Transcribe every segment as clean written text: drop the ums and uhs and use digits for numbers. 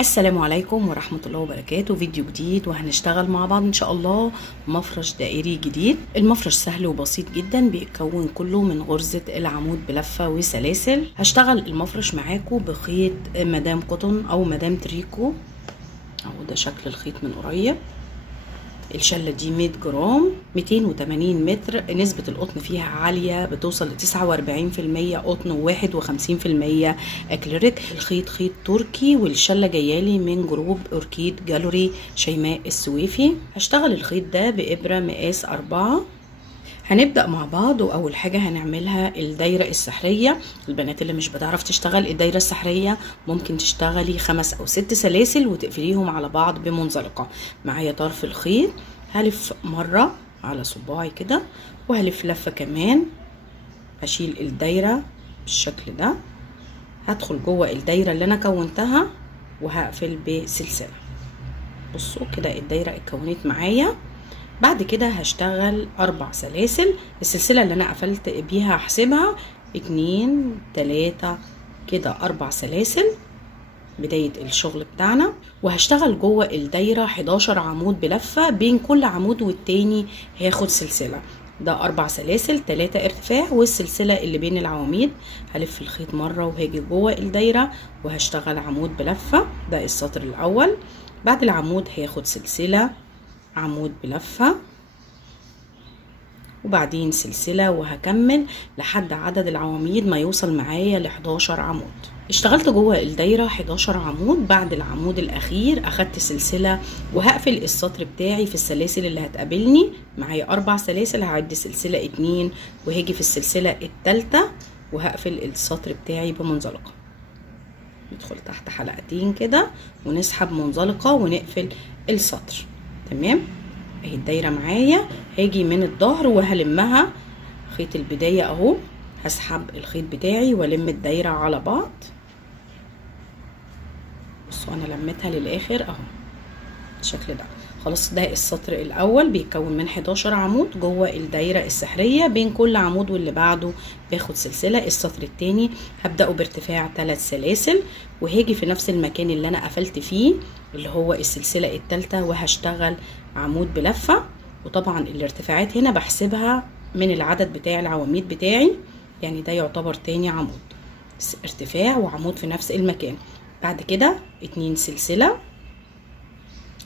السلام عليكم ورحمة الله وبركاته. فيديو جديد وهنشتغل مع بعض ان شاء الله مفرش دائري جديد. المفرش سهل وبسيط جدا، بيتكون كله من غرزة العمود بلفة وسلاسل. هشتغل المفرش معاكم بخيط مدام قطن او مدام تريكو، اهو ده شكل الخيط من قريب. الشلة دي 100 جرام، 280 متر. نسبة القطن فيها عالية، بتوصل ل 49% قطن و51% اكليريك. الخيط خيط تركي، والشلة جايالي من جروب اوركيد جالوري شيماء السويفي. هشتغل الخيط ده بإبرة مقاس 4. هنبدأ مع بعض، وأول حاجة هنعملها الدايرة السحرية. البنات اللي مش بتعرف تشتغل الدايرة السحرية ممكن تشتغلي 5 أو 6 سلاسل وتقفليهم على بعض بمنزلقة. معايا طرف الخيط، هلف مرة على صباعي كده، وهلف لفة كمان. هشيل الدايرة بالشكل ده، هدخل جوه الدايرة اللي أنا كونتها وهقفل بسلسلة. بصوا كده الدايرة اتكونت معايا. بعد كده هشتغل 4 سلاسل. السلسلة اللي انا قفلت بيها هحسبها 2 3 كده 4 سلاسل بداية الشغل بتاعنا. وهشتغل جوه الدايرة 11 عمود بلفة، بين كل عمود والتاني هاخد سلسلة. ده 4 سلاسل، 3 ارتفاع، والسلسلة اللي بين العواميد. هلف الخيط مرة وهاجي جوه الدايرة وهشتغل عمود بلفة. ده السطر الاول. بعد العمود هاخد سلسلة، عمود بلفة، وبعدين سلسلة، وهكمل لحد عدد العواميد ما يوصل معايا ل 11 عمود. اشتغلت جوه الدايرة 11 عمود. بعد العمود الاخير اخدت سلسلة، وهقفل السطر بتاعي في السلاسل اللي هتقابلني. معايا 4 سلاسل، هعد سلسلة 2 وهاجي في السلسلة التالتة وهقفل السطر بتاعي بمنزلقة. ندخل تحت حلقتين كده ونسحب منزلقة ونقفل السطر. تمام، اهي الدايره معايا. هاجي من الظهر وهلمها خيط البدايه اهو، هسحب الخيط بتاعي والم الدايره على بعض. بصوا انا لميتها للاخر اهو بالشكل ده. خلاص ده السطر الاول بيتكون من 11 عمود جوه الدايره السحريه، بين كل عمود واللي بعده باخد سلسله. السطر التاني هبداه بارتفاع 3 سلاسل، وهاجي في نفس المكان اللي انا قفلت فيه اللي هو السلسله التالتة وهشتغل عمود بلفه. وطبعا الارتفاعات هنا بحسبها من العدد بتاع العواميد بتاعي، يعني ده يعتبر تاني عمود، ارتفاع وعمود في نفس المكان. بعد كده 2 سلسله.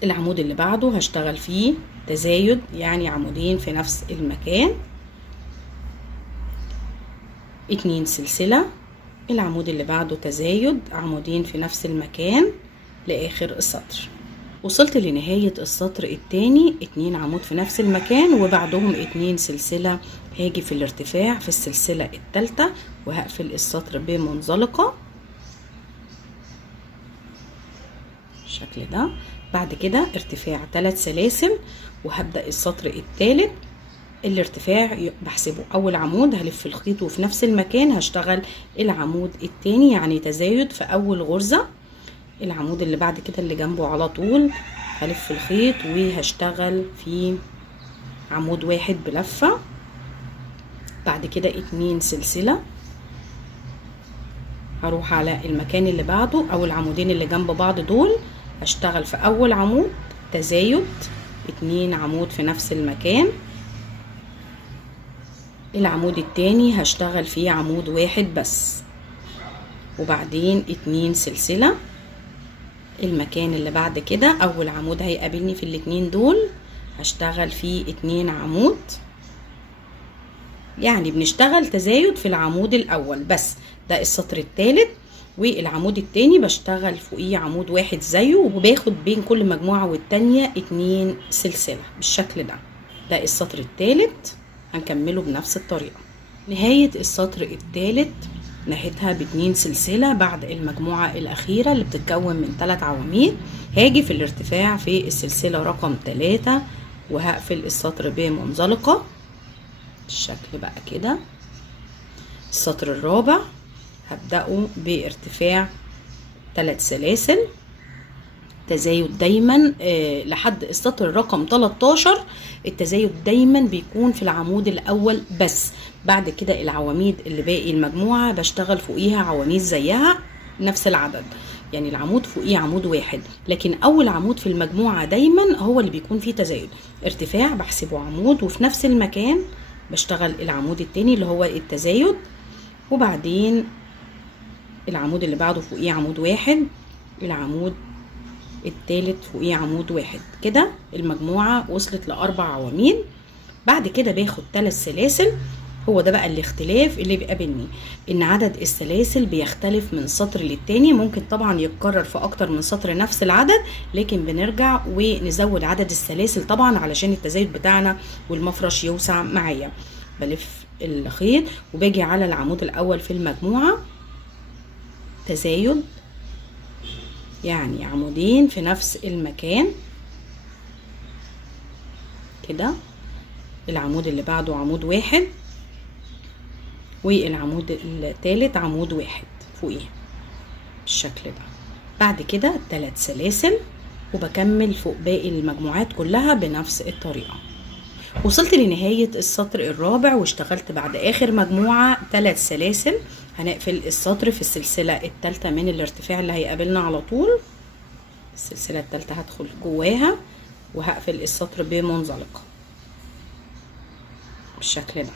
العمود اللي بعده هشتغل فيه تزايد، يعني عمودين في نفس المكان. 2 سلسلة. العمود اللي بعده تزايد، عمودين في نفس المكان لآخر السطر. وصلت لنهاية السطر التاني، 2 عمود في نفس المكان وبعدهم 2 سلسلة. هاجي في الارتفاع في السلسلة التالتة وهقفل السطر بمنزلقة بالشكل ده. بعد كده ارتفاع 3 سلاسل وهبدأ السطر الثالث. الارتفاع بحسبه اول عمود، هلف الخيط وفي نفس المكان هشتغل العمود الثاني، يعني تزايد في اول غرزة. العمود اللي بعد كده اللي جنبه على طول هلف الخيط وهشتغل في عمود واحد بلفة. بعد كده 2 سلسلة، هروح على المكان اللي بعده او العمودين اللي جنب بعض دول، هشتغل في اول عمود تزايد، 2 عمود في نفس المكان. العمود التاني هشتغل فيه عمود واحد بس، وبعدين 2 سلسلة. المكان اللي بعد كده اول عمود هيقابلني في الاتنين دول هشتغل فيه 2 عمود، يعني بنشتغل تزايد في العمود الاول بس. ده السطر الثالث. والعمود التاني بشتغل فوقيه عمود واحد زيه، وباخد بين كل مجموعة والتانية 2 سلسلة بالشكل ده. ده السطر الثالث، هنكمله بنفس الطريقة. نهاية السطر الثالث نهيتها ب2 سلسلة بعد المجموعة الأخيرة اللي بتتكون من 3 عواميد. هاجي في الارتفاع في السلسلة رقم 3 وهقفل السطر بمنزلقة بالشكل بقى كده. السطر الرابع هبدأه بارتفاع 3 سلاسل تزايد دايما لحد السطر رقم 13. التزايد دايما بيكون في العمود الاول بس. بعد كده العواميد اللي باقي المجموعة بشتغل فوقيها عواميد زيها نفس العدد، يعني العمود فوقيه عمود واحد، لكن اول عمود في المجموعة دايما هو اللي بيكون فيه تزايد. ارتفاع بحسبه عمود، وفي نفس المكان بشتغل العمود التاني اللي هو التزايد، وبعدين العمود اللي بعده فوقيه عمود واحد، العمود التالت فوقيه عمود واحد. كده المجموعة وصلت لأربع عواميد. بعد كده باخد 3 سلاسل. هو ده بقى الاختلاف اللي بيقابلني، ان عدد السلاسل بيختلف من سطر للتاني. ممكن طبعا يتكرر في اكتر من سطر نفس العدد، لكن بنرجع ونزود عدد السلاسل طبعا علشان التزايد بتاعنا والمفرش يوسع معايا. بلف الخيط وباجي على العمود الاول في المجموعة، تزايد يعني عمودين في نفس المكان كده، العمود اللي بعده عمود واحد، والعمود الثالث عمود واحد فوقيه بالشكل ده. بعد كده 3 سلاسل، وبكمل فوق باقي المجموعات كلها بنفس الطريقة. وصلت لنهاية السطر الرابع، واشتغلت بعد اخر مجموعة 3 سلاسل. هنقفل السطر في السلسلة الثالثة من الارتفاع اللي هيقابلنا على طول. السلسلة الثالثة هدخل جواها وهقفل السطر بمنزلقة بالشكل ده.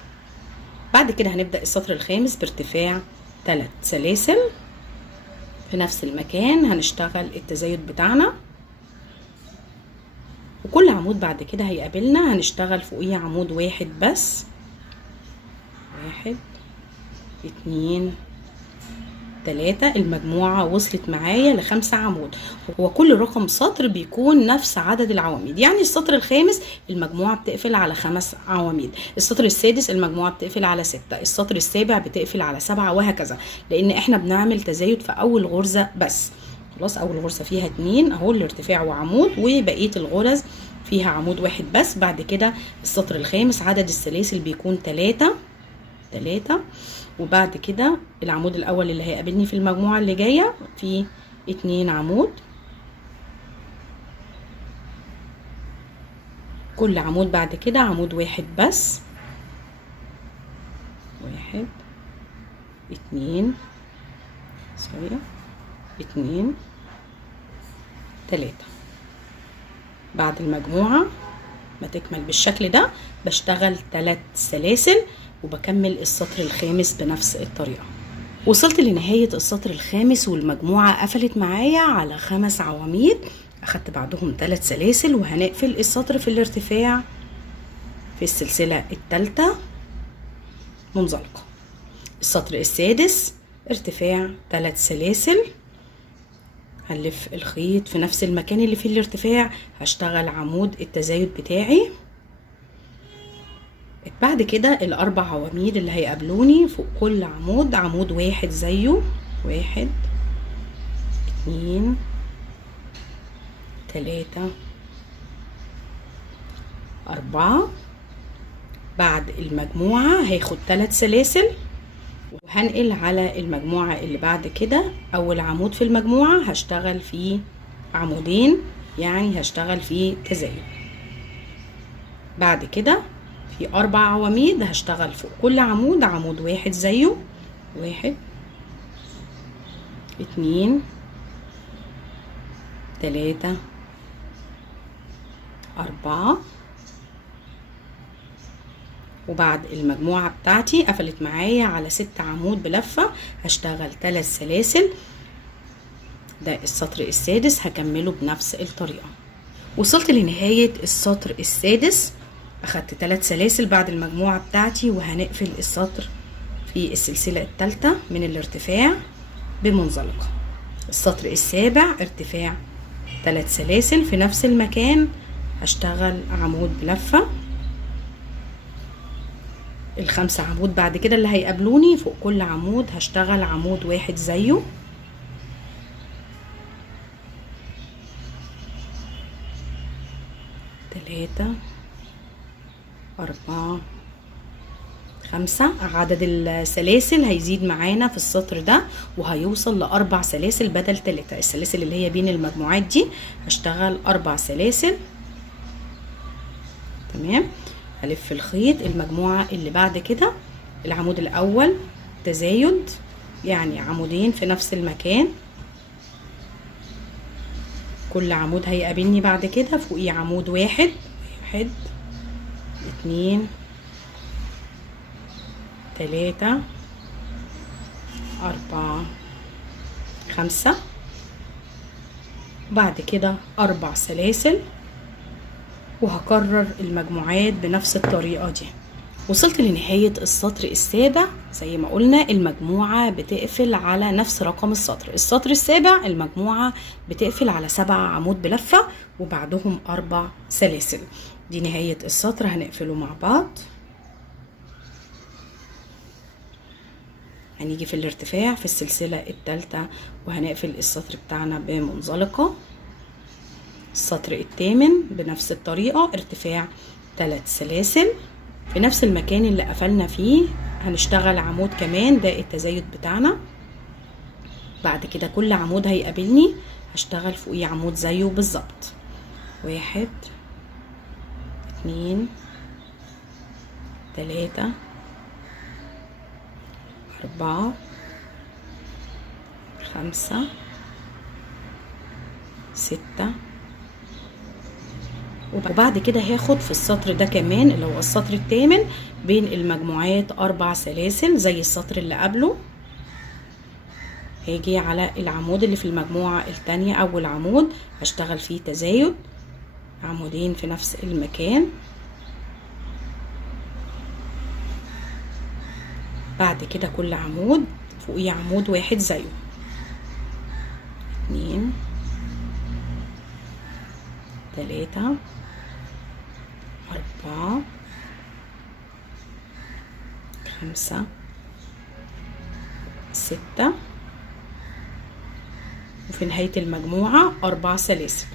بعد كده هنبدأ السطر الخامس بارتفاع 3 سلاسل في نفس المكان، هنشتغل التزايد بتاعنا، وكل عمود بعد كده هيقابلنا هنشتغل فوقيه عمود واحد بس. 1 2 3. المجموعة وصلت معايا ل5 عمود. هو كل رقم سطر بيكون نفس عدد العواميد، يعني السطر الخامس المجموعة بتقفل على 5 عواميد، السطر السادس المجموعة بتقفل على 6، السطر السابع بتقفل على 7، وهكذا، لان احنا بنعمل تزايد في اول غرزة بس. خلاص، اول غرزة فيها 2 اهو الارتفاع وعمود، وبقية الغرز فيها عمود واحد بس. بعد كده السطر الخامس عدد السلاسل بيكون 3، وبعد كده العمود الاول اللي هيقابلني في المجموعة اللي جاية فيه 2 عمود، كل عمود بعد كده عمود واحد بس. 1 2 2 3. بعد المجموعة ما تكمل بالشكل ده بشتغل 3 سلاسل وبكمل السطر الخامس بنفس الطريقة. وصلت لنهاية السطر الخامس والمجموعة قفلت معايا على 5 عواميد. اخدت بعدهم 3 سلاسل، وهنقفل السطر في الارتفاع في السلسلة الثالثة منزلقة. السطر السادس ارتفاع 3 سلاسل، هنلف الخيط في نفس المكان اللي فيه الارتفاع، هشتغل عمود التزايد بتاعي. بعد كده الاربع عواميد اللي هيقابلوني فوق كل عمود عمود واحد زيه. 1 2 3 4. بعد المجموعة هاخد 3 سلاسل وهنقل على المجموعة اللي بعد كده. اول عمود في المجموعة هشتغل فيه عمودين، يعني هشتغل فيه تزايد. بعد كده في 4 عواميد هشتغل فوق كل عمود عمود واحد زيه. 1 2 3 4. وبعد المجموعة بتاعتي قفلت معايا على 6 عمود بلفة، هشتغل 3 سلاسل. ده السطر السادس هكمله بنفس الطريقة. وصلت لنهاية السطر السادس، اخدت 3 سلاسل بعد المجموعة بتاعتي، وهنقفل السطر في السلسلة الثالثة من الارتفاع بمنزلقة. السطر السابع ارتفاع 3 سلاسل في نفس المكان، هشتغل عمود بلفة. ال5 عمود بعد كده اللي هيقابلوني فوق كل عمود هشتغل عمود واحد زيه. 3 4 5. عدد السلاسل هيزيد معانا في السطر ده وهيوصل ل4 سلاسل بدل 3. السلاسل اللي هي بين المجموعات دي هشتغل 4 سلاسل. تمام. هلف الخيط. المجموعة اللي بعد كده العمود الاول تزايد، يعني عمودين في نفس المكان. كل عمود هيقابلني بعد كده فوقيه عمود واحد، 1 2 3 4 5، بعد كده 4 سلاسل، وهكرر المجموعات بنفس الطريقة دي. وصلت لنهاية السطر السابع. زي ما قلنا المجموعة بتقفل على نفس رقم السطر. السطر السابع المجموعة بتقفل على 7 عمود بلفة وبعدهم 4 سلاسل. دي نهاية السطر، هنقفله مع بعض. هنيجي في الارتفاع في السلسلة الثالثة وهنقفل السطر بتاعنا بمنزلقة. السطر الثامن بنفس الطريقة، ارتفاع 3 سلاسل في نفس المكان اللي قفلنا فيه. هنشتغل عمود كمان، ده التزايد بتاعنا. بعد كده كل عمود هيقابلني هشتغل فوقيه عمود زيه بالظبط. 1 2 3 4 5 6، وبعد كده هاخد في السطر ده كمان اللي هو السطر الثامن بين المجموعات 4 سلاسل زي السطر اللي قبله. هاجي على العمود اللي في المجموعة الثانية، اول عمود هشتغل فيه تزايد عمودين في نفس المكان. بعد كده كل عمود فوقيه عمود واحد زيه. 2 3 4 5 6، وفي نهاية المجموعة 4 سلاسل.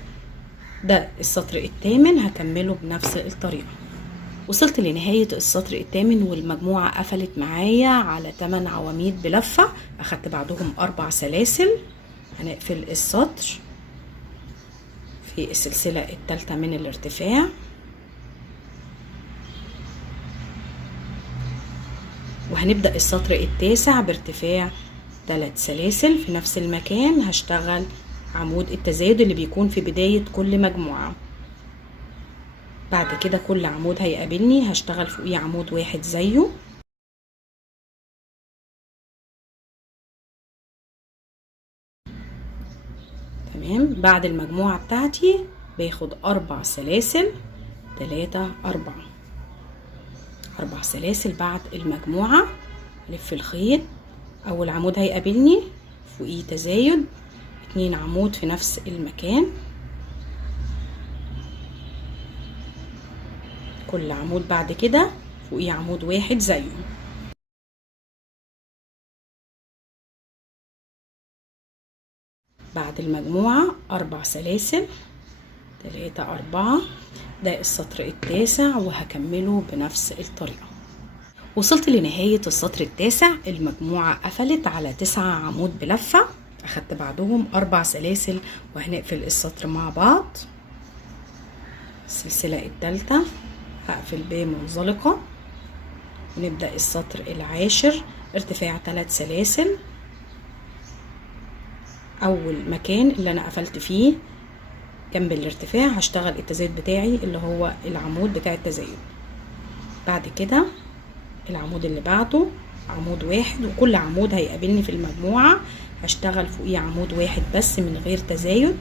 ده السطر الثامن هكمله بنفس الطريقة. وصلت لنهاية السطر الثامن والمجموعة قفلت معايا على 8 عواميد بلفة. اخدت بعدهم 4 سلاسل. هنقفل السطر في السلسلة الثالثة من الارتفاع. وهنبدأ السطر التاسع بارتفاع 3 سلاسل في نفس المكان. هشتغل عمود التزايد اللي بيكون في بداية كل مجموعة. بعد كده كل عمود هيقابلني هشتغل فوقيه عمود واحد زيه. تمام. بعد المجموعة بتاعتي باخد 4 سلاسل، 3 4 4 سلاسل بعد المجموعة. الف الخيط، اول عمود هيقابلني فوقيه تزايد 2 عمود في نفس المكان. كل عمود بعد كده فوقيه عمود واحد زيه. بعد المجموعة 4 سلاسل، 3 4. ده السطر التاسع وهكمله بنفس الطريقة. وصلت لنهاية السطر التاسع. المجموعة قفلت على 9 عمود بلفة. اخدت بعدهم 4 سلاسل وهنقفل السطر مع بعض. السلسلة الثالثة هقفل بمنزلقة. ونبدأ السطر العاشر ارتفاع 3 سلاسل. اول مكان اللي انا قفلت فيه جنب الارتفاع هشتغل التزايد بتاعي اللي هو العمود بتاع التزايد. بعد كده العمود اللي بعده عمود واحد، وكل عمود هيقابلني في المجموعة هشتغل فوقيه عمود واحد بس من غير تزايد.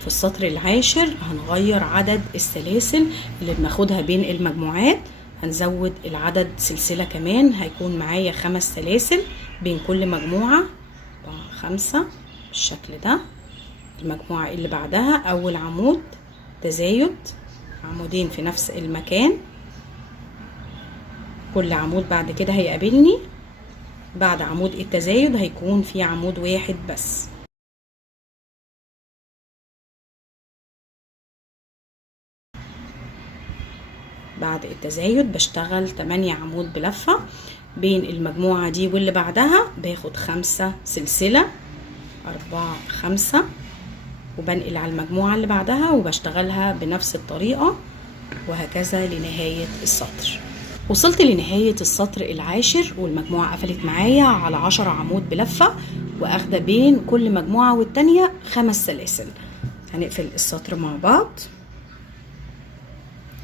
في السطر العاشر هنغير عدد السلاسل اللي بناخدها بين المجموعات. هنزود العدد سلسلة كمان، هيكون معايا 5 سلاسل بين كل مجموعة. 4 5 بالشكل ده. المجموعة اللي بعدها اول عمود تزايد عمودين في نفس المكان. كل عمود بعد كده هيقابلني بعد عمود التزايد هيكون في عمود واحد بس. بعد التزايد بشتغل 8 عمود بلفة بين المجموعة دي واللي بعدها. باخد 5 سلسلة 4 5 وبنقل على المجموعة اللي بعدها وبشتغلها بنفس الطريقة، وهكذا لنهاية السطر. وصلت لنهاية السطر العاشر والمجموعة قفلت معايا على 10 عمود بلفة، واخدة بين كل مجموعة والتانية 5 سلاسل. هنقفل السطر مع بعض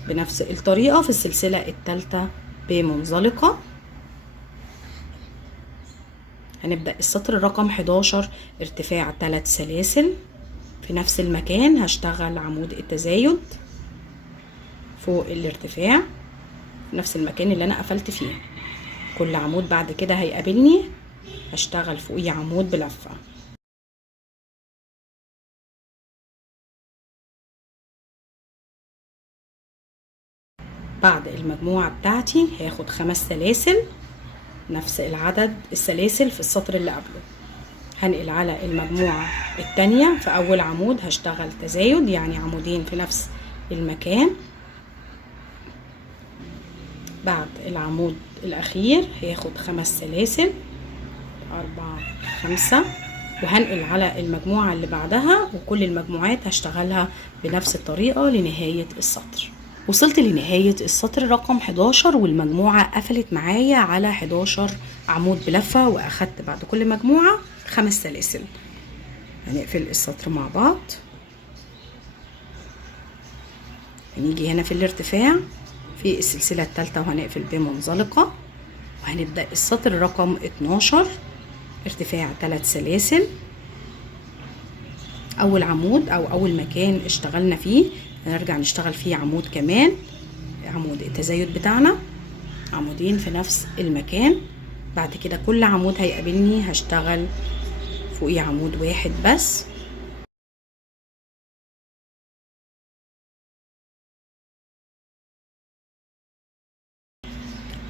بنفس الطريقة في السلسلة الثالثة بمنزلقة. هنبدأ السطر رقم 11 ارتفاع 3 سلاسل في نفس المكان. هشتغل عمود التزايد فوق الارتفاع في نفس المكان اللي انا قفلت فيه. كل عمود بعد كده هيقابلني هشتغل فوقيه عمود بلفة. بعد المجموعة بتاعتي هاخد 5 سلاسل نفس العدد السلاسل في السطر اللي قبله. هنقل على المجموعة التانية في اول عمود هشتغل تزايد، يعني عمودين في نفس المكان. بعد العمود الاخير هاخد 5 سلاسل 4 5 وهنقل على المجموعة اللي بعدها، وكل المجموعات هشتغلها بنفس الطريقة لنهاية السطر. وصلت لنهاية السطر رقم 11 والمجموعة قفلت معايا على 11 عمود بلفة، واخدت بعد كل مجموعة 5 سلاسل. هنقفل السطر مع بعض. هنيجي هنا في الارتفاع في السلسلة الثالثة وهنقفل بمنزلقة، وهنبدأ السطر رقم 12 ارتفاع 3 سلاسل. اول عمود او اول مكان اشتغلنا فيه هنرجع نشتغل فيه عمود كمان، عمود التزايد بتاعنا، عمودين في نفس المكان. بعد كده كل عمود هيقابلني هشتغل فوقيه عمود واحد بس.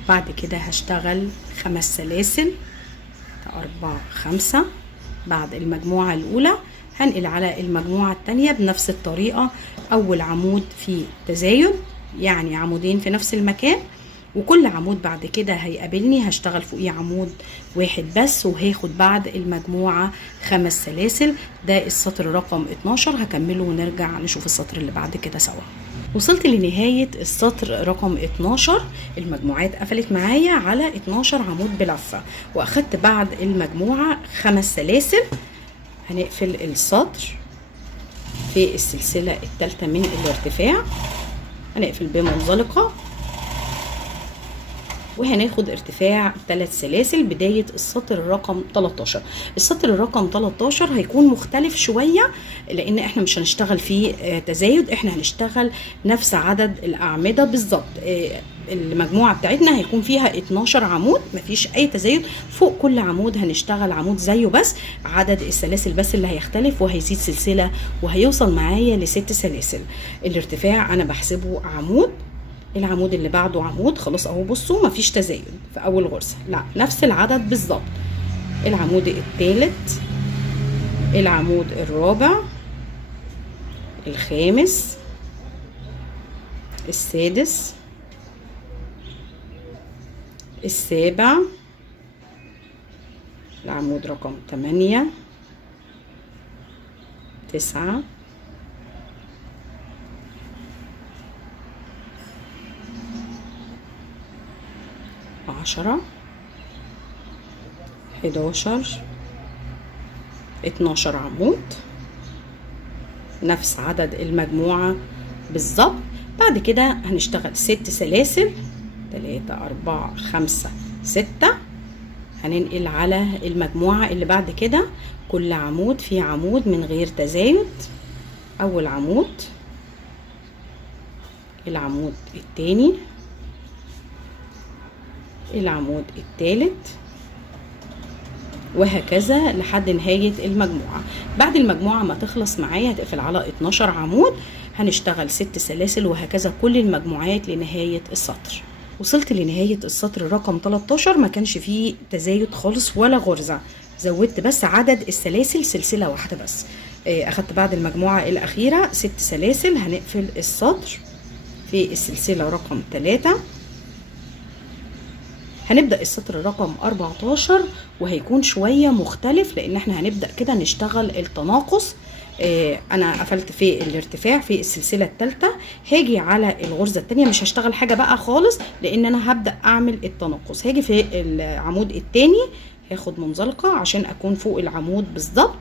بعد كده هشتغل 5 سلاسل 4 5. بعد المجموعة الأولى هنقل على المجموعة التانية بنفس الطريقة. أول عمود فيه تزايد يعني عمودين في نفس المكان، وكل عمود بعد كده هيقابلني هشتغل فوقيه عمود واحد بس، وهاخد بعد المجموعة 5 سلاسل. ده السطر رقم 12. هكمله ونرجع نشوف السطر اللي بعد كده سوا. وصلت لنهاية السطر رقم 12. المجموعات قفلت معايا على 12 عمود بلفة، واخدت بعد المجموعة 5 سلاسل. هنقفل السطر في السلسلة الثالثة من الارتفاع، هنقفل بمنزلقة، وهناخد ارتفاع 3 سلاسل بداية السطر الرقم 13. السطر الرقم 13 هيكون مختلف شوية لان احنا مش هنشتغل فيه تزايد، احنا هنشتغل نفس عدد الاعمدة بالظبط. المجموعة بتاعتنا هيكون فيها 12 عمود مفيش اي تزايد. فوق كل عمود هنشتغل عمود زيه، بس عدد السلاسل بس اللي هيختلف، وهيزيد سلسلة وهيوصل معايا ل6 سلاسل. الارتفاع انا بحسبه عمود، العمود اللي بعده عمود. خلاص اهو بصوا مفيش تزايد في اول غرزة، لا نفس العدد بالظبط. العمود الثالث، العمود الرابع، الخامس، السادس، السابع، العمود رقم 8 9 10 11 12 عمود نفس عدد المجموعة بالظبط. بعد كده هنشتغل 6 سلاسل 3 4 5 6. هننقل على المجموعة اللي بعد كده كل عمود فيه عمود من غير تزايد. اول عمود، العمود الثاني، العمود الثالث، وهكذا لحد نهاية المجموعة. بعد المجموعة ما تخلص معايا هتقفل على 12 عمود، هنشتغل 6 سلاسل، وهكذا كل المجموعات لنهاية السطر. وصلت لنهاية السطر رقم 13. ما كانش فيه تزايد خالص ولا غرزة، زودت بس عدد السلاسل سلسلة واحدة بس. اخدت بعد المجموعة الاخيرة 6 سلاسل. هنقفل السطر في السلسلة رقم 3. هنبدأ السطر رقم 14 وهيكون شوية مختلف لان احنا هنبدأ كده نشتغل التناقص انا قفلت في الارتفاع في السلسله الثالثه، هاجي على الغرزه الثانيه، مش هشتغل حاجه بقى خالص لان انا هبدا اعمل التناقص. هاجي في العمود الثاني هاخد منزلقه عشان اكون فوق العمود بالظبط.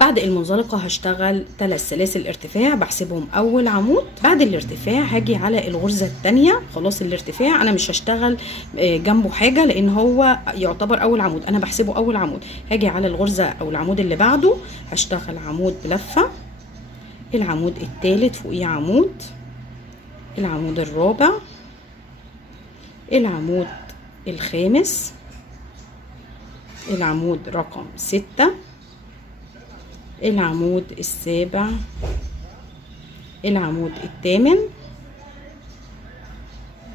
بعد المنزلقه هشتغل 3 سلاسل ارتفاع بحسبهم اول عمود. بعد الارتفاع هاجي على الغرزه الثانيه، خلاص الارتفاع انا مش هشتغل جنبه حاجه لان هو يعتبر اول عمود، انا بحسبه اول عمود. هاجي على الغرزه او العمود اللي بعده هشتغل عمود بلفه، العمود الثالث فوقيه عمود، العمود الرابع، العمود الخامس، العمود رقم 6، العمود السابع، العمود الثامن،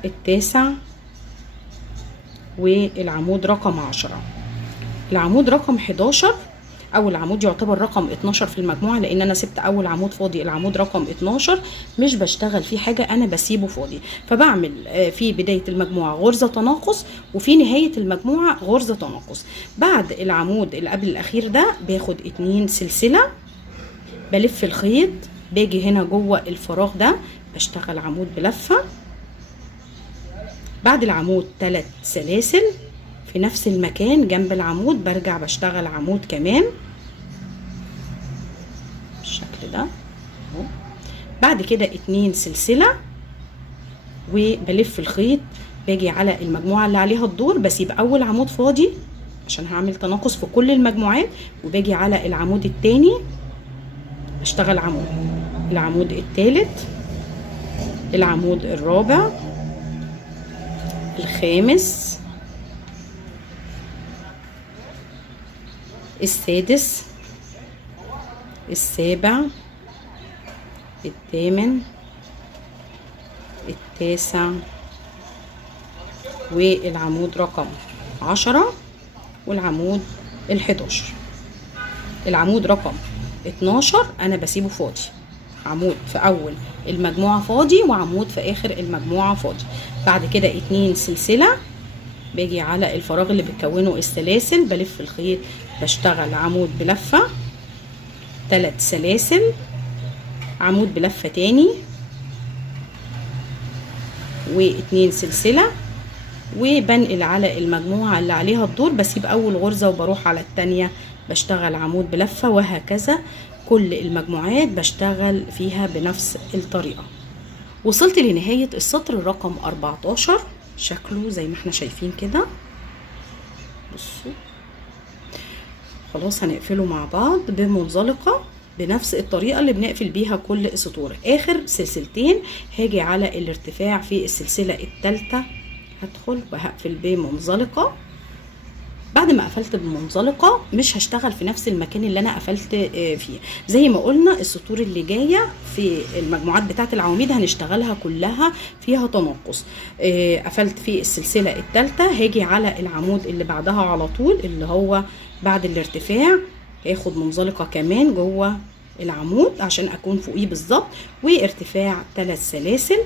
التاسع، والعمود رقم 10. العمود رقم 11 او العمود يعتبر رقم 12 في المجموعه لان انا سبت اول عمود فاضي، العمود رقم 12 مش بشتغل فيه حاجه، انا بسيبه فاضي. فبعمل في بدايه المجموعه غرزه تناقص وفي نهايه المجموعه غرزه تناقص. بعد العمود اللي قبل الاخير ده باخد 2 سلسله، بلف الخيط، باجي هنا جوه الفراغ ده بشتغل عمود بلفه. بعد العمود 3 سلاسل في نفس المكان جنب العمود، برجع بشتغل عمود كمان بالشكل ده اهو. بعد كده 2 سلسله وبلف الخيط، باجي على المجموعه اللي عليها الدور، بسيب اول عمود فاضي عشان هعمل تناقص في كل المجموعات، وباجي على العمود الثاني اشتغل عمود، العمود الثالث، العمود الرابع، الخامس، السادس، السابع، الثامن، التاسع، والعمود رقم 10، والعمود ال11. العمود رقم 12 انا بسيبه فاضي، عمود في اول المجموعه فاضي وعمود في اخر المجموعه فاضي. بعد كده 2 سلسله، باجي على الفراغ اللي بتكونه السلاسل، بلف الخيط، بشتغل عمود بلفه، 3 سلاسل، عمود بلفه تاني، و2 سلسله، وبنقل على المجموعه اللي عليها الدور، بسيب اول غرزه وبروح على التانيه بشتغل عمود بلفه، وهكذا كل المجموعات بشتغل فيها بنفس الطريقه. وصلت لنهايه السطر رقم 14، شكله زي ما احنا شايفين كده. بصوا خلاص هنقفله مع بعض بمنزلقه بنفس الطريقه اللي بنقفل بيها كل السطور. اخر سلسلتين هاجي على الارتفاع في السلسله الثالثه، هدخل وهقفل بمنزلقه. بعد ما قفلت بمنزلقه مش هشتغل في نفس المكان اللي انا قفلت فيه، زي ما قلنا السطور اللي جايه في المجموعات بتاعه العواميد هنشتغلها كلها فيها تناقص. قفلت في السلسله الثالثه، هاجي على العمود اللي بعدها على طول اللي هو بعد الارتفاع، هاخد منزلقه كمان جوه العمود عشان اكون فوقيه بالظبط، وارتفاع 3 سلاسل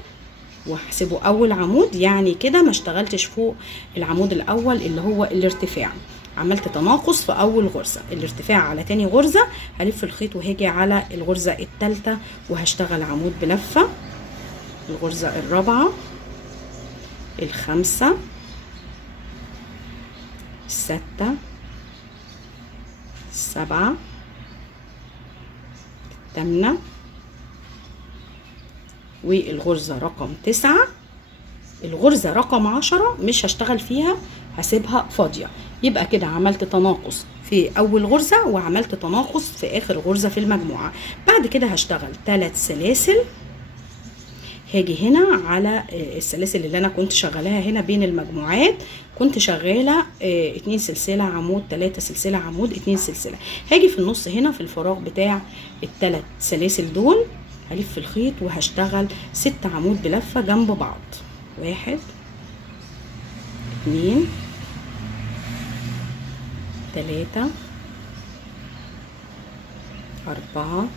واحسبه اول عمود، يعني كده ما اشتغلتش فوق العمود الاول اللي هو الارتفاع، عملت تناقص في اول غرزه. الارتفاع على تاني غرزه هلف الخيط وهاجي على الغرزه الثالثه وهشتغل عمود بلفه، الغرزه الرابعه، الخامسه، السادسه، السابعه، الثامنه، والغرزة رقم 9. الغرزة رقم 10 مش هشتغل فيها، هسيبها فاضية. يبقى كده عملت تناقص في اول غرزة وعملت تناقص في اخر غرزة في المجموعة. بعد كده هشتغل 3 سلاسل، هاجي هنا على السلاسل اللي انا كنت شغلاها هنا بين المجموعات، كنت شغالة 2 سلسلة عمود، 3 سلسلة عمود، 2 سلسلة. هاجي في النص هنا في الفراغ بتاع ال3 سلاسل دول هلف الخيط وهشتغل 6 عمود بلفة جنب بعض، 1 2 3 4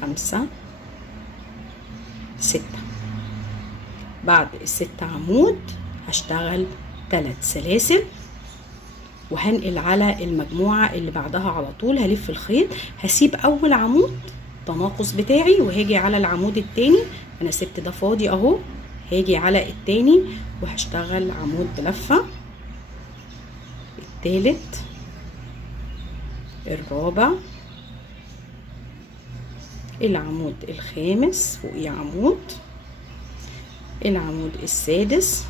5 6. بعد ال6 عمود هشتغل 3 سلاسل وهنقل على المجموعة اللي بعدها على طول. هلف الخيط، هسيب اول عمود تناقص بتاعي وهاجي على العمود التاني، انا سبت ده فاضي اهو، هاجي على التاني وهشتغل عمود بلفة، التالت، الرابع، العمود الخامس فوقيه عمود، العمود السادس،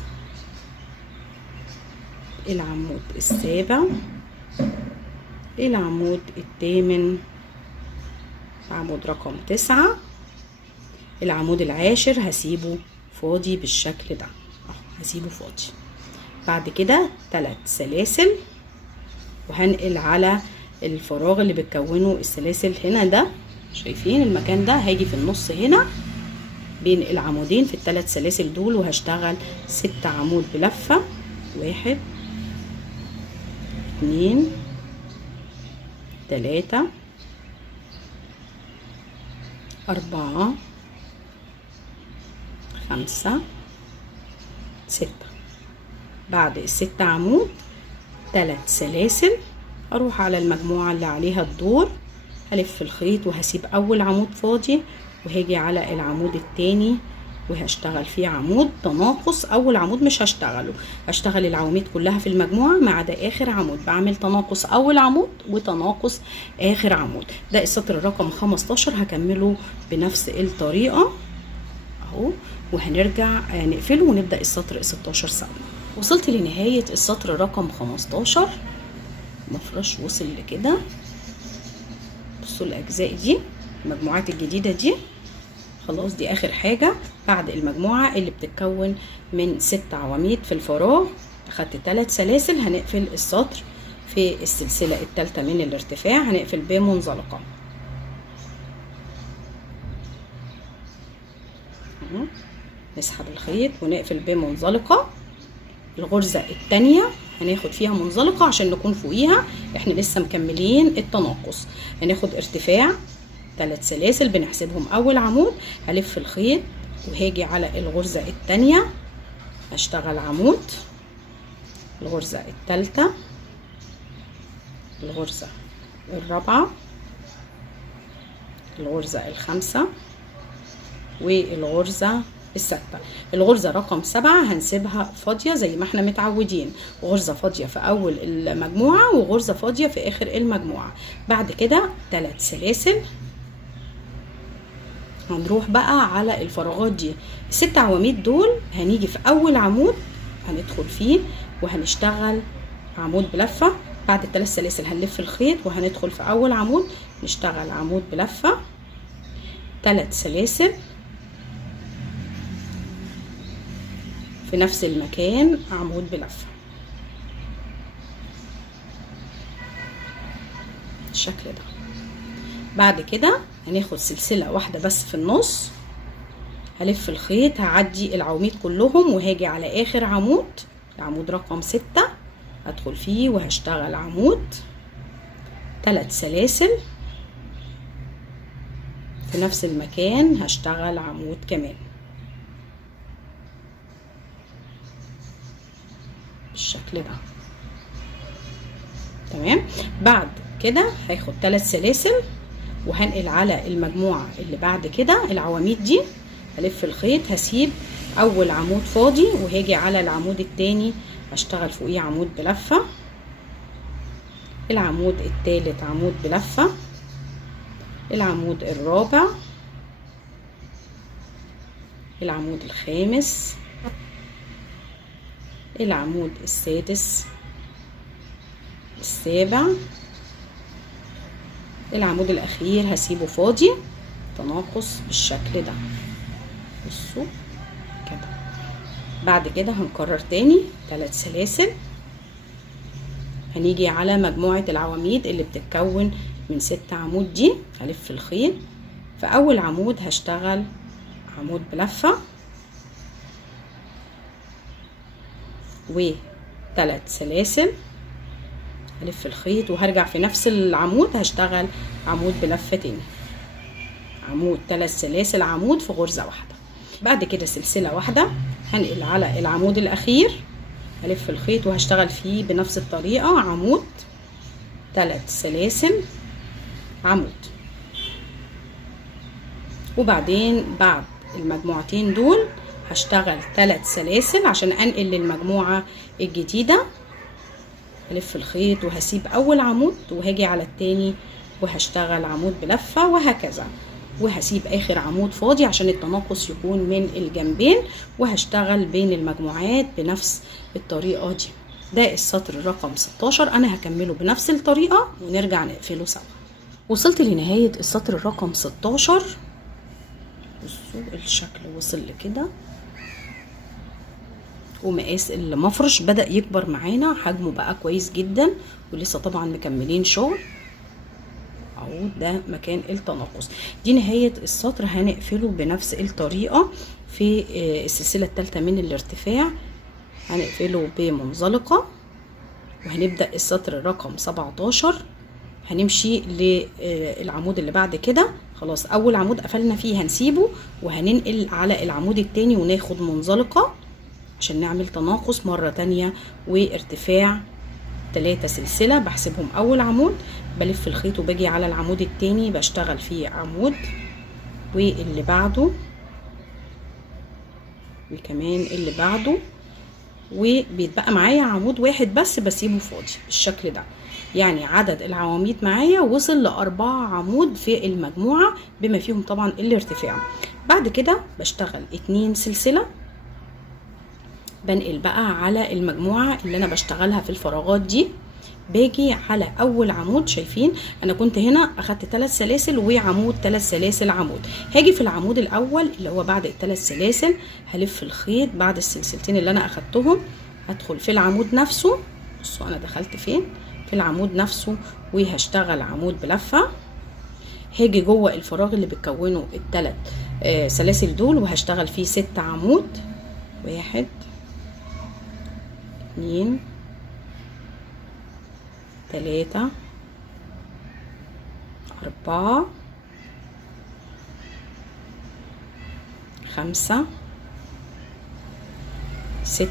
العمود السابع، العمود الثامن، عمود رقم 9، العمود العاشر هسيبه فاضي بالشكل ده اهو، هسيبه فاضي. بعد كده 3 سلاسل وهنقل على الفراغ اللي بتكونه السلاسل هنا ده، شايفين المكان ده؟ هاجي في النص هنا بين العمودين في ال3 سلاسل دول وهشتغل 6 عمود بلفة، 1 2 3 4 5 6. بعد ال6 عمود 3 سلاسل، اروح على المجموعة اللي عليها الدور، هلف الخيط وهسيب اول عمود فاضي وهاجي على العمود التاني وهشتغل فيه عمود تناقص. اول عمود مش هشتغله، هشتغل العواميد كلها في المجموعة ما عدا اخر عمود، بعمل تناقص اول عمود وتناقص اخر عمود. ده السطر رقم 15 هكمله بنفس الطريقة اهو، وهنرجع نقفله ونبدأ السطر 16 سوا. وصلت لنهاية السطر رقم 15، مفرش وصل لكده. بصوا الاجزاء دي، المجموعات الجديدة دي خلاص دي اخر حاجة بعد المجموعة اللي بتتكون من 6 عواميد في الفراغ. اخدت 3 سلاسل، هنقفل السطر في السلسلة الثالثة من الارتفاع، هنقفل بمنزلقة. نسحب الخيط ونقفل بمنزلقة. الغرزة الثانية هناخد فيها منزلقة عشان نكون فوقيها، احنا لسه مكملين التناقص. هناخد ارتفاع 3 سلاسل بنحسبهم اول عمود، هلف الخيط وهاجي على الغرزة الثانية، هشتغل عمود، الغرزة الثالثة، الغرزة الرابعة، الغرزة الخامسة، والغرزة الستة. الغرزة رقم 7 هنسيبها فاضية زي ما احنا متعودين، غرزة فاضية في اول المجموعة وغرزة فاضية في اخر المجموعة. بعد كده 3 سلاسل، هنروح بقى على الفراغات دي. ال6 عواميد دول هنيجي في اول عمود هندخل فيه وهنشتغل عمود بلفة. بعد ال3 سلاسل هنلف الخيط وهندخل في اول عمود نشتغل عمود بلفة، 3 سلاسل في نفس المكان عمود بلفة بالشكل ده. بعد كده هناخد سلسلة واحدة بس في النص، هلف الخيط، هعدي العواميد كلهم وهاجي على اخر عمود، العمود رقم 6 هدخل فيه وهشتغل عمود، 3 سلاسل في نفس المكان هشتغل عمود كمان بالشكل ده. تمام. بعد كده هاخد 3 سلاسل وهنقل على المجموعة اللي بعد كده العواميد دي، هلف الخيط، هسيب اول عمود فاضي وهاجي على العمود التاني هشتغل فوقيه عمود بلفة، العمود التالت عمود بلفة، العمود الرابع، العمود الخامس، العمود السادس، السابع، العمود الاخير هسيبه فاضي تناقص بالشكل ده. بصوا كده. بعد كده هنكرر تاني 3 سلاسل، هنيجي على مجموعة العواميد اللي بتتكون من 6 عمود دي، هلف الخيط، في اول عمود هشتغل عمود بلفة و3 سلاسل، هلف الخيط وهرجع في نفس العمود هشتغل عمود بلفة تاني، عمود 3 سلاسل، عمود في غرزة واحدة. بعد كده سلسلة واحدة هنقل على العمود الاخير هلف الخيط وهشتغل فيه بنفس الطريقة، عمود 3 سلاسل عمود، وبعدين بعد المجموعتين دول هشتغل 3 سلاسل عشان انقل للمجموعة الجديدة. هلف الخيط وهسيب اول عمود وهاجي على التاني وهشتغل عمود بلفة وهكذا، وهسيب اخر عمود فاضي عشان التناقص يكون من الجنبين، وهشتغل بين المجموعات بنفس الطريقة دي. ده السطر رقم 16، انا هكمله بنفس الطريقة ونرجع نقفله سوا. وصلت لنهاية السطر رقم 16. بصوا الشكل وصل لكده، ومقاس المفرش بدأ يكبر معانا، حجمه بقى كويس جدا، ولسه طبعا مكملين شغل اهو. ده مكان التناقص. دي نهاية السطر، هنقفله بنفس الطريقة في السلسلة الثالثة من الارتفاع، هنقفله بمنزلقة، وهنبدأ السطر رقم 17 هنمشي للعمود اللي بعد كده. خلاص اول عمود قفلنا فيه هنسيبه وهننقل على العمود التاني وناخد منزلقة عشان نعمل تناقص مرة تانية، وارتفاع 3 سلسلة بحسبهم اول عمود، بلف الخيط وباجي على العمود التاني بشتغل فيه عمود واللي بعده وكمان اللي بعده، وبيتبقى معايا عمود واحد بس بسيبه فاضي بالشكل ده. يعني عدد العواميد معايا وصل ل4 عمود في المجموعة بما فيهم طبعا الارتفاع. بعد كده بشتغل 2 سلسلة، بنقل بقى على المجموعة اللي انا بشتغلها في الفراغات دي، باجي على اول عمود. شايفين انا كنت هنا اخدت 3 سلاسل وعمود 3 سلاسل عمود، هاجي في العمود الاول اللي هو بعد ال3 سلاسل هلف الخيط بعد السلسلتين اللي انا اخدتهم، هدخل في العمود نفسه. بصوا انا دخلت فين؟ في العمود نفسه، وهشتغل عمود بلفة. هاجي جوه الفراغ اللي بتكونه ال3 سلاسل دول وهشتغل فيه 6 عمود، 1 2 3 4 5 6.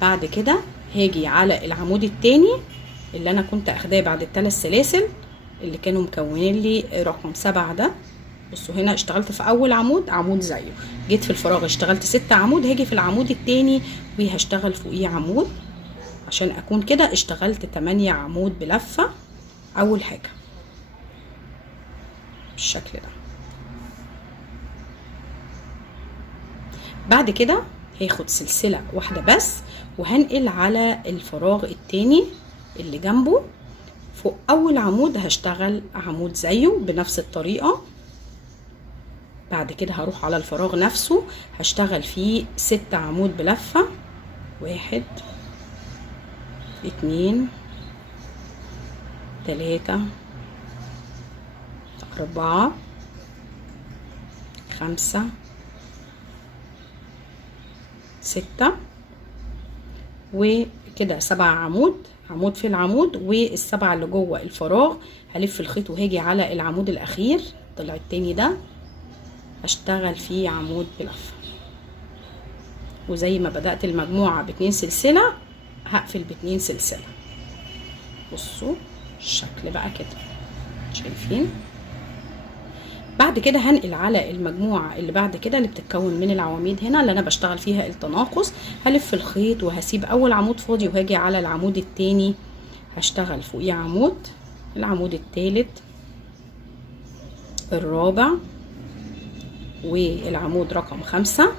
بعد كده هاجي على العمود التاني اللي انا كنت اخداه بعد ال3 سلاسل اللي كانوا مكونين لي رقم 7 ده. بصوا هنا اشتغلت في اول عمود زيه، جيت في الفراغ اشتغلت 6 عمود، هاجي في العمود التاني وهشتغل فوقيه عمود عشان اكون كده اشتغلت 8 عمود بلفة اول حاجة بالشكل ده. بعد كده هاخد سلسلة واحدة بس وهنقل على الفراغ التاني اللي جنبه، فوق اول عمود هشتغل عمود زيه بنفس الطريقة. بعد كده هروح على الفراغ نفسه هشتغل فيه 6 عمود بلفة، 1 2 3 4 5 6، وكده 7 عمود في العمود، وال7 اللي جوه الفراغ هلف الخيط وهاجي على العمود الاخير طلع التاني ده هشتغل فيه عمود بلفة. وزي ما بدأت المجموعة ب2 سلسلة هقفل ب2 سلسلة. بصوا الشكل بقى كده، شايفين؟ بعد كده هنقل على المجموعة اللي بعد كده اللي بتتكون من العواميد هنا اللي انا بشتغل فيها التناقص. هلف الخيط وهسيب اول عمود فاضي وهاجي على العمود التاني هشتغل فوقيه عمود، العمود التالت الرابع والعمود رقم 5.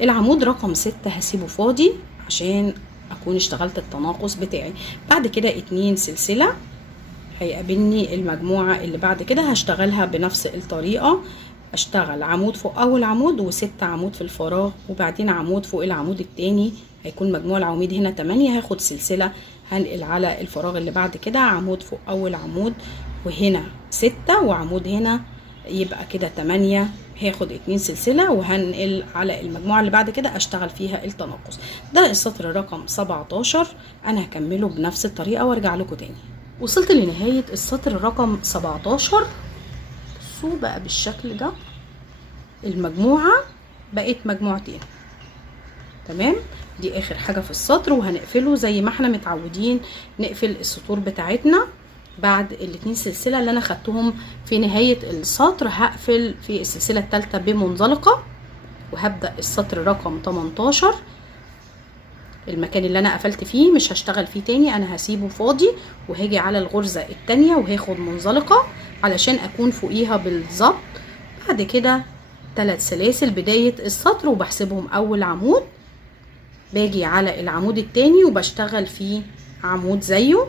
العمود رقم 6 هسيبه فاضي عشان اكون اشتغلت التناقص بتاعي. بعد كده 2 سلسلة هيقابلني المجموعة اللي بعد كده هشتغلها بنفس الطريقة، اشتغل عمود فوق اول عمود و6 عمود في الفراغ وبعدين عمود فوق العمود التاني، هيكون مجموع العواميد هنا 8، هاخد سلسلة هنقل على الفراغ اللي بعد كده عمود فوق اول عمود وهنا 6 وعمود هنا، يبقى كده 8، هاخد 2 سلسلة وهنقل على المجموعة اللي بعد كده اشتغل فيها التناقص. ده السطر رقم 17، انا هكمله بنفس الطريقة وارجع لكم تاني. وصلت لنهاية السطر رقم 17، بصوا بقى بالشكل ده المجموعة بقت مجموعتين، تمام. دي اخر حاجة في السطر، وهنقفله زي ما احنا متعودين نقفل السطور بتاعتنا. بعد الاتنين سلسلة اللي انا خدتهم في نهاية السطر هقفل في السلسلة الثالثة بمنزلقة، وهبدأ السطر رقم 18. المكان اللي انا قفلت فيه مش هشتغل فيه تاني، انا هسيبه فاضي، وهاجي على الغرزة التانية وهاخد منزلقة علشان اكون فوقيها بالظبط. بعد كده 3 سلاسل بداية السطر وبحسبهم اول عمود، باجي على العمود التاني وبشتغل فيه عمود زيه.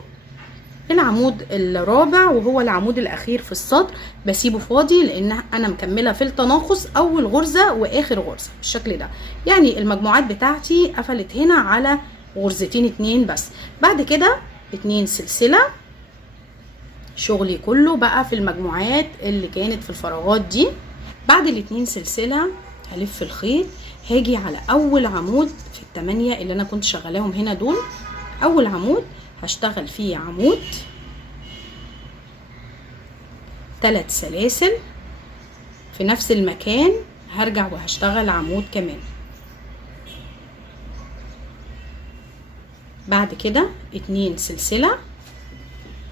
العمود الرابع وهو العمود الاخير في السطر بسيبه فاضي، لان انا مكمله في التناقص اول غرزه واخر غرزه بالشكل ده. يعني المجموعات بتاعتي قفلت هنا على غرزتين 2 بس. بعد كده 2 سلسله، شغلي كله بقى في المجموعات اللي كانت في الفراغات دي. بعد ال2 سلسله هلف الخيط، هاجي على اول عمود في ال8 اللي انا كنت شغلاهم هنا دول. اول عمود هشتغل فيه عمود 3 سلاسل في نفس المكان، هرجع وهشتغل عمود كمان. بعد كده 2 سلسلة،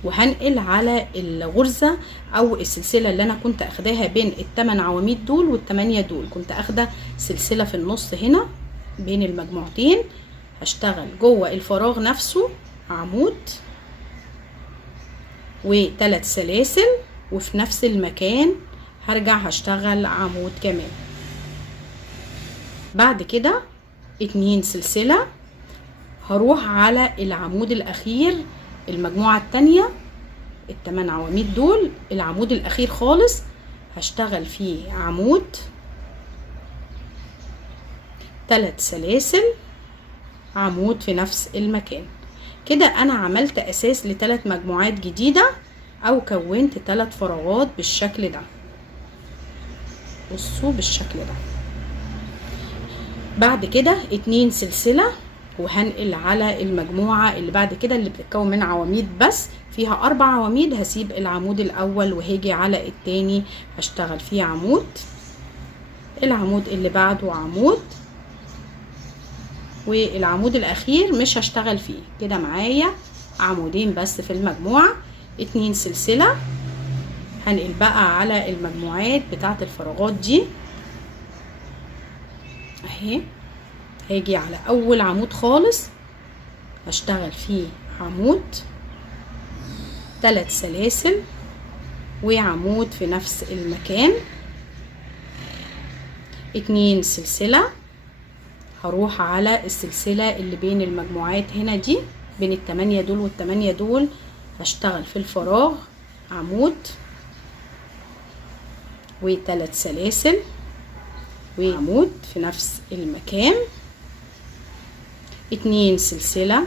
وهنقل على الغرزة او السلسلة اللي انا كنت اخداها بين ال8 عواميد دول وال8 دول. كنت اخده سلسلة في النص هنا بين المجموعتين، هشتغل جوه الفراغ نفسه عمود و3 سلاسل، وفي نفس المكان هرجع هشتغل عمود كمان. بعد كده 2 سلسلة، هروح على العمود الاخير المجموعة التانية ال8 عواميد دول، العمود الاخير خالص هشتغل فيه عمود 3 سلاسل، عمود في نفس المكان. كده انا عملت اساس ل3 مجموعات جديدة، او كونت 3 فراغات بالشكل ده. بصوا بالشكل ده. بعد كده 2 سلسلة، وهنقل على المجموعة اللي بعد كده اللي بتتكون من عواميد بس، فيها 4 عواميد. هسيب العمود الاول وهاجي على التاني هشتغل فيه عمود، العمود اللي بعده عمود، والعمود الاخير مش هشتغل فيه. كده معايا عمودين بس في المجموعة. 2 سلسلة، هنقل بقى على المجموعات بتاعه الفراغات دي اهي. هاجي على اول عمود خالص هشتغل فيه عمود 3 سلاسل وعمود في نفس المكان. 2 سلسلة، هروح على السلسلة اللي بين المجموعات هنا دي، بين ال8 دول وال8 دول، هشتغل في الفراغ عمود و3 سلاسل وعمود في نفس المكان. 2 سلسلة،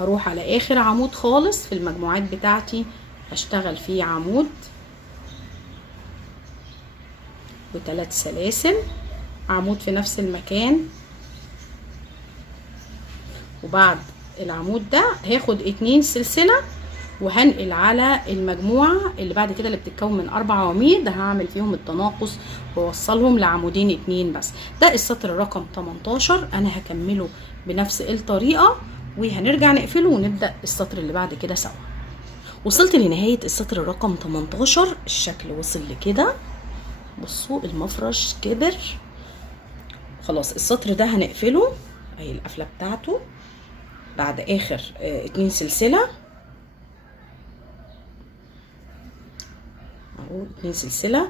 هروح على اخر عمود خالص في المجموعات بتاعتي هشتغل فيه عمود و3 سلاسل، عمود في نفس المكان. وبعد العمود ده هاخد 2 سلسلة وهنقل على المجموعة اللي بعد كده اللي بتتكون من 4 عواميد، هعمل فيهم التناقص واوصلهم لعمودين 2 بس. ده السطر رقم 18. انا هكمله بنفس الطريقة وهنرجع نقفله ونبدأ السطر اللي بعد كده سوا. وصلت لنهاية السطر رقم 18. الشكل وصل لكده. بصوا المفرش كبر خلاص. السطر ده هنقفله اهي القفلة بتاعته بعد اخر 2 سلسلة اهو. 2 سلسلة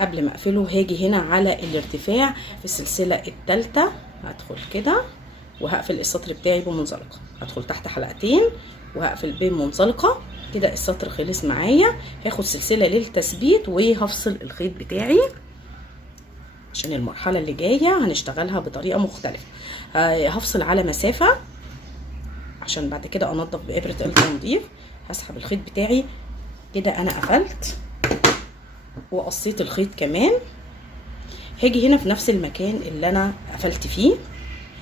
قبل ما اقفله هاجي هنا على الارتفاع في السلسلة الثالثة، هدخل كده وهقفل السطر بتاعي بمنزلقة. هدخل تحت حلقتين وهقفل بمنزلقة. كده السطر خلص معايا. هاخد سلسلة للتثبيت وهفصل الخيط بتاعي عشان المرحلة اللي جاية هنشتغلها بطريقة مختلفة. هفصل على مسافة عشان بعد كده انضف بإبرة التنظيف. هسحب الخيط بتاعي كده. انا قفلت وقصيت الخيط كمان. هاجي هنا في نفس المكان اللي انا قفلت فيه،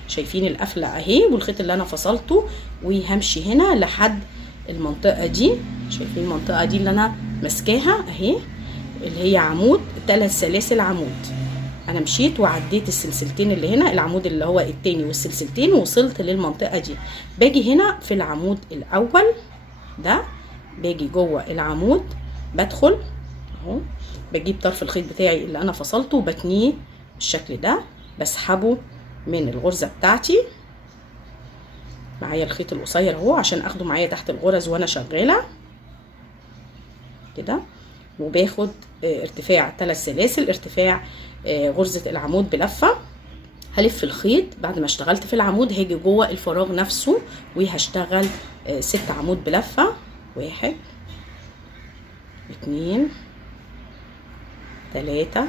شايفين القفلة اهي والخيط اللي انا فصلته، وهمشي هنا لحد المنطقة دي. شايفين المنطقة دي اللي انا ماسكاها اهي، اللي هي عمود 3 سلاسل عمود. انا مشيت وعديت السلسلتين اللي هنا، العمود اللي هو التاني والسلسلتين، وصلت للمنطقة دي. باجي هنا في العمود الاول ده، باجي جوه العمود، بدخل اهو، بجيب طرف الخيط بتاعي اللي انا فصلته وبتنيه بالشكل ده، بسحبه من الغرزة بتاعتي. معايا الخيط القصير اهو عشان اخده معايا تحت الغرز وانا شغالة كده، وباخد ارتفاع 3 سلاسل، ارتفاع غرزة العمود بلفة. هلف الخيط بعد ما اشتغلت في العمود، هاجي جوه الفراغ نفسه وهشتغل 6 عمود بلفة. 1 2 3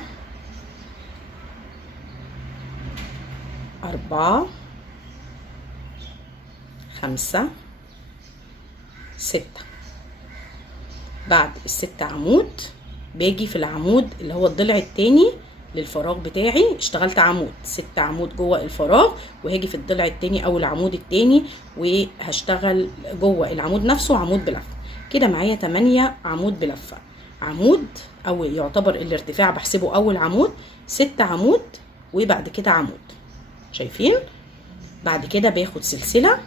4 5 6. بعد ال6 عمود باجي في العمود اللي هو الضلع التاني للفراغ بتاعي، اشتغلت عمود 6 عمود جوه الفراغ، وهاجي في الضلع التاني او العمود التاني وهشتغل جوه العمود نفسه عمود بلفه. كده معايا 8 عمود بلفه. عمود او يعتبر الارتفاع بحسبه اول عمود، 6 عمود وبعد كده عمود. شايفين؟ بعد كده باخد سلسله،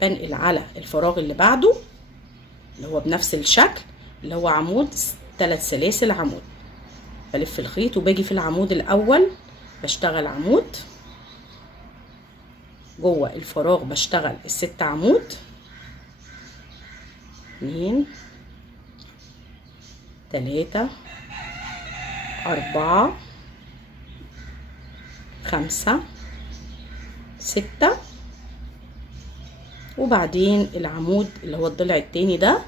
بنقل على الفراغ اللي بعده اللي هو بنفس الشكل اللي هو عمود 3 سلاسل عمود. بلف الخيط وباجي في العمود الاول بشتغل عمود جوه الفراغ، بشتغل ال6 عمود. 2 3 4 5 6. وبعدين العمود اللي هو الضلع التاني ده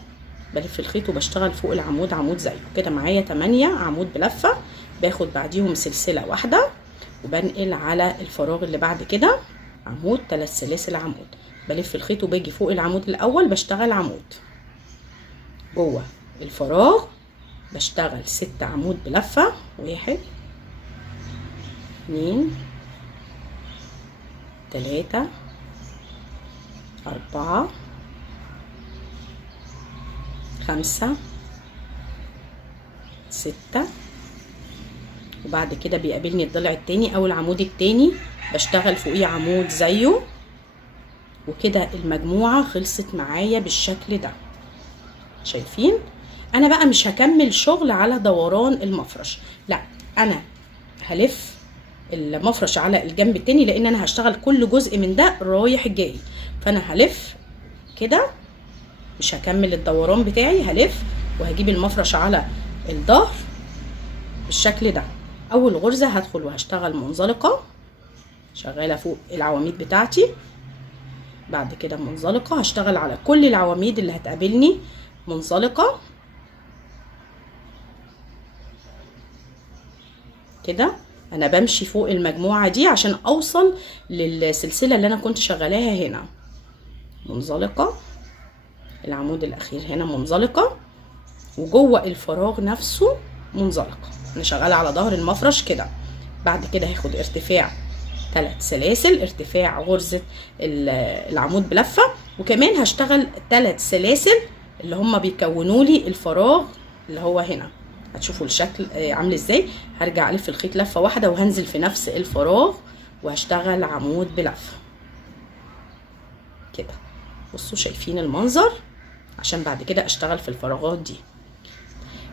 بلف الخيط وبشتغل فوق العمود عمود زيه. كده معايا 8 عمود بلفة. باخد بعديهم سلسلة واحدة وبنقل على الفراغ اللي بعد كده عمود 3 سلاسل عمود. بلف الخيط وباجي فوق العمود الاول بشتغل عمود جوه الفراغ، بشتغل 6 عمود بلفة. 1 2 3 4 5 6. وبعد كده بيقابلني الضلع التاني او العمود التاني بشتغل فوقيه عمود زيه. وكده المجموعة خلصت معايا بالشكل ده. شايفين؟ انا بقى مش هكمل شغل على دوران المفرش، لا انا هلف المفرش على الجنب التاني لان انا هشتغل كل جزء من ده رايح جاي. فانا هلف كده، مش هكمل الدوران بتاعي، هلف وهجيب المفرش على الظهر بالشكل ده. اول غرزة هدخل وهشتغل منزلقة، شغالة فوق العواميد بتاعتي. بعد كده منزلقة، هشتغل على كل العواميد اللي هتقابلني منزلقة كده. انا بمشي فوق المجموعة دي عشان اوصل للسلسلة اللي انا كنت شغالاها هنا. منزلقة، العمود الاخير هنا منزلقة، وجوه الفراغ نفسه منزلقة. انا شغالة على ظهر المفرش كده. بعد كده هاخد ارتفاع 3 سلاسل، ارتفاع غرزة العمود بلفة، وكمان هشتغل 3 سلاسل اللي هم بيكونوا لي الفراغ اللي هو هنا. هتشوفوا الشكل عامل ازاي. هرجع الف الخيط لفة واحدة وهنزل في نفس الفراغ وهشتغل عمود بلفة كده. بصوا شايفين المنظر، عشان بعد كده اشتغل في الفراغات دي.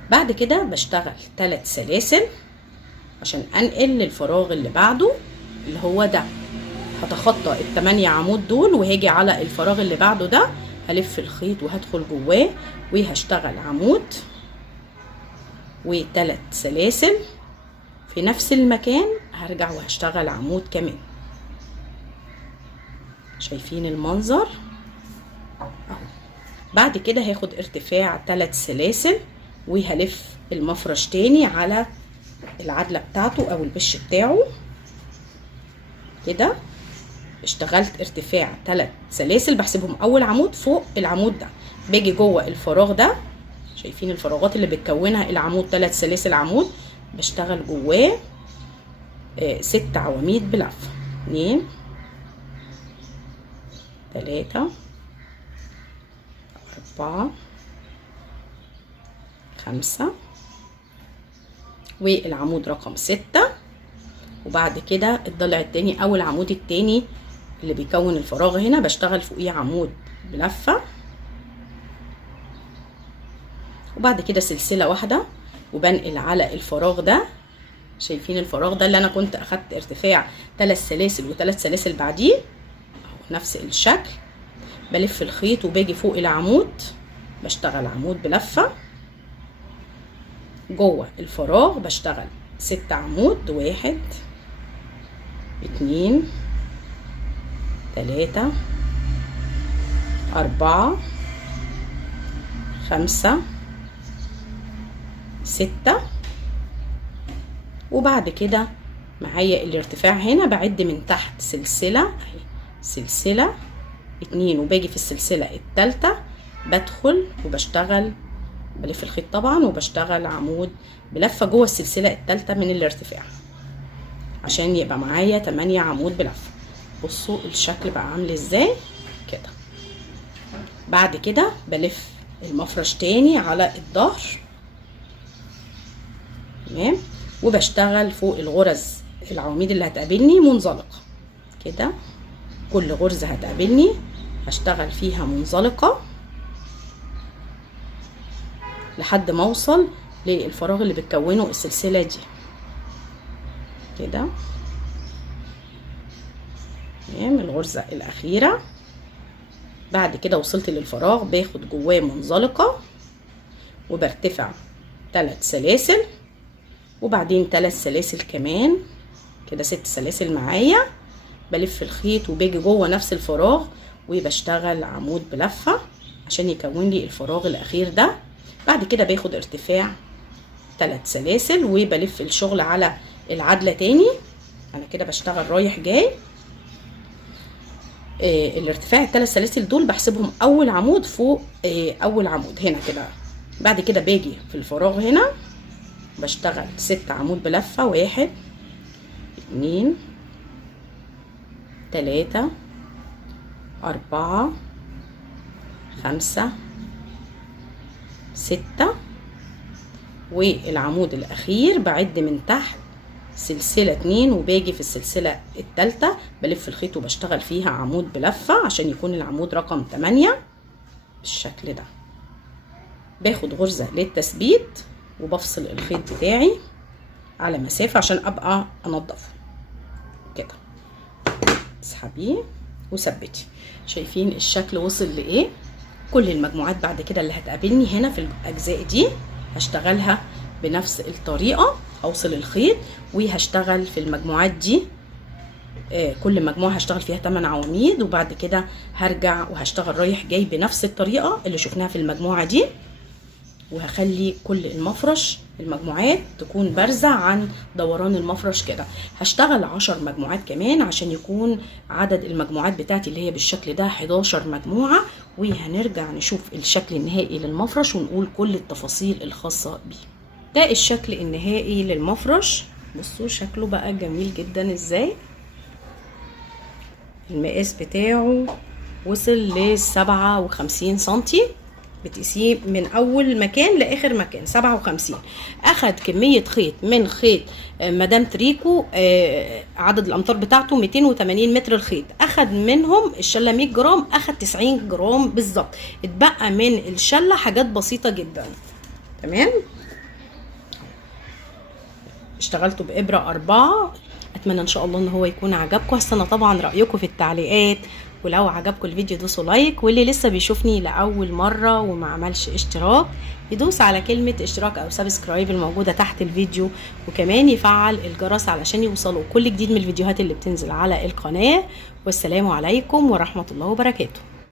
بعد كده بشتغل 3 سلاسل عشان انقل للفراغ اللي بعده اللي هو ده. هتخطى ال8 عمود دول وهاجي على الفراغ اللي بعده ده، هلف الخيط وهدخل جواه وهشتغل عمود و3 سلاسل في نفس المكان. هرجع وهشتغل عمود كمان. شايفين المنظر اهو. بعد كده هاخد ارتفاع 3 سلاسل وهلف المفرش تاني على العدلة بتاعته او البش بتاعه كده. اشتغلت ارتفاع 3 سلاسل بحسبهم اول عمود فوق العمود ده. باجي جوه الفراغ ده، شايفين الفراغات اللي بتكونها العمود 3 سلاسل عمود، بشتغل جواه 6 عواميد بلفة. 2 3 4 5 والعمود رقم 6 وبعد كده الضلع التاني او العمود التاني اللي بيكون الفراغ هنا بشتغل فوقيه عمود بلفة، وبعد كده سلسلة واحدة وبنقل على الفراغ ده. شايفين الفراغ ده اللي انا كنت اخدت ارتفاع 3 سلاسل و3 سلاسل بعديه اهو نفس الشكل. بلف الخيط وباجي فوق العمود بشتغل عمود بلفة، جوه الفراغ بشتغل 6 عمود، 1 2 3 4 5 6. وبعد كده معايا الارتفاع هنا بعد من تحت سلسلة اهي، سلسلة 2 وباجي في السلسلة التالتة بدخل وبشتغل بلف الخيط طبعا وبشتغل عمود بلفة جوه السلسلة التالتة من الارتفاع عشان يبقى معايا 8 عمود بلفة. بصوا الشكل بقى عامل ازاي كده. بعد كده بلف المفرش تاني على الظهر تمام، وبشتغل فوق الغرز العواميد اللي هتقابلني منزلقة كده. كل غرزة هتقابلني هشتغل فيها منزلقة لحد ما اوصل للفراغ اللي بتكونه السلسلة دي كده تمام. الغرزة الأخيرة بعد كده وصلت للفراغ باخد جواه منزلقة وبرتفع 3 سلاسل وبعدين 3 سلاسل كمان كده 6 سلاسل معايا. بلف الخيط وباجي جوه نفس الفراغ وبشتغل عمود بلفة عشان يكون لي الفراغ الأخير ده. بعد كده باخد ارتفاع 3 سلاسل وبلف الشغل على العدلة تاني. انا كده بشتغل رايح جاي. الارتفاع ال3 سلاسل دول بحسبهم اول عمود فوق اول عمود هنا كده. بعد كده باجي في الفراغ هنا بشتغل 6 عمود بلفة، 1 2 3 4 5 6. والعمود الاخير بعد من تحت سلسلة 2 وباجي في السلسلة التالتة بلف الخيط وبشتغل فيها عمود بلفة عشان يكون العمود رقم 8 بالشكل ده. باخد غرزة للتثبيت وبفصل الخيط بتاعي على مسافة عشان ابقى انضفه كده. اسحبيه وثبتي. شايفين الشكل وصل لايه؟ كل المجموعات بعد كده اللي هتقابلني هنا في الاجزاء دي هشتغلها بنفس الطريقة. اوصل الخيط وهشتغل في المجموعات دي كل مجموعة هشتغل فيها 8 عواميد وبعد كده هرجع وهشتغل رايح جاي بنفس الطريقة اللي شفناها في المجموعة دي. وهخلي كل المفرش المجموعات تكون بارزة عن دوران المفرش كده. هشتغل 10 مجموعات كمان عشان يكون عدد المجموعات بتاعتي اللي هي بالشكل ده 11 مجموعة. وهنرجع نشوف الشكل النهائي للمفرش ونقول كل التفاصيل الخاصة بيه. ده الشكل النهائي للمفرش. بصوا شكله بقى جميل جدا ازاي. المقاس بتاعه وصل ل57 سنتي. بتقيسيه من اول مكان لاخر مكان 57. اخد كميه خيط من خيط مدام تريكو عدد الامتار بتاعته 280 متر الخيط. اخد منهم الشله 100 جرام، اخد 90 جرام بالظبط. اتبقى من الشله حاجات بسيطه جدا تمام. اشتغلته بابره 4. اتمنى ان شاء الله ان هو يكون عجبكم. هستنى طبعا رايكم في التعليقات، ولو عجبكم الفيديو دوسوا لايك، واللي لسه بيشوفني لاول مره وما عملش اشتراك يدوس على كلمه اشتراك او سبسكرايب الموجوده تحت الفيديو، وكمان يفعل الجرس علشان يوصلوا كل جديد من الفيديوهات اللي بتنزل على القناه. والسلام عليكم ورحمه الله وبركاته.